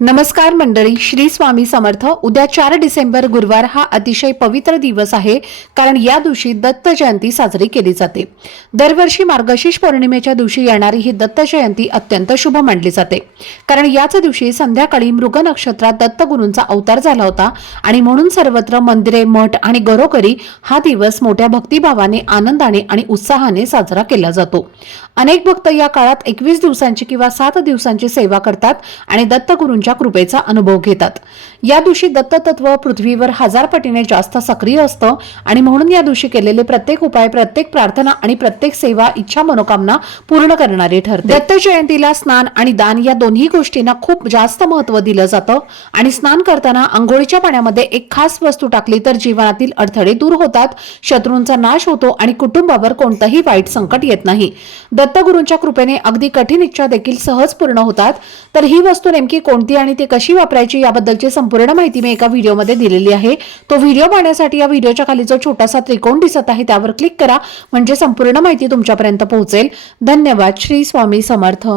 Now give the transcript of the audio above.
नमस्कार मंडळी श्री स्वामी समर्थ. उद्या चार डिसेंबर गुरुवार हा अतिशय पवित्र दिवस आहे कारण या दिवशी दत्त जयंती साजरी केली जाते. दरवर्षी मार्गशीर्ष पौर्णिमेच्या दिवशी येणारी ही दत्त जयंती अत्यंत शुभ मानली जाते. कारण याच दिवशी संध्याकाळी मृग नक्षत्रात दत्तगुरूंचा अवतार झाला होता आणि म्हणून सर्वत्र मंदिरे मठ आणि घरोघरी हा दिवस मोठ्या भक्तिभावाने आनंदाने आणि उत्साहाने साजरा केला जातो. अनेक भक्त या काळात एकवीस दिवसांची किंवा सात दिवसांची सेवा करतात आणि दत्तगुरूंच्या कृपेचा अनुभव घेतात. या दिवशी दत्ततत्व पृथ्वीवर हजार पटीने जास्त सक्रिय असतं आणि म्हणून या दिवशी केलेले प्रत्येक उपाय प्रत्येक प्रार्थना आणि प्रत्येक सेवा इच्छा मनोकामना पूर्ण करणारी ठरते. दत्त जयंतीला स्नान आणि दान या दोन्ही गोष्टींना खूप जास्त महत्त्व दिलं जातं आणि स्नान करताना आंघोळीच्या पाण्यामध्ये एक खास वस्तू टाकली तर जीवनातील अडथळे दूर होतात शत्रूंचा नाश होतो आणि कुटुंबावर कोणतंही वाईट संकट येत नाही. दत्तगुरूंच्या कृपेने अगदी कठीण इच्छा देखील सहज पूर्ण होतात. तर ही वस्तू नेमकी कोणती कोणती आणि ती कशी वापरायची याबद्दलची संपूर्ण माहिती मी एका व्हिडिओमध्ये दिलेली आहे. तो व्हिडिओ पाहण्यासाठी या व्हिडिओच्या खाली जो छोटासा त्रिकोण दिसत आहे त्यावर क्लिक करा. म्हणजे संपूर्ण माहिती तुमच्यापर्यंत पोहोचेल. धन्यवाद. श्री स्वामी समर्थ.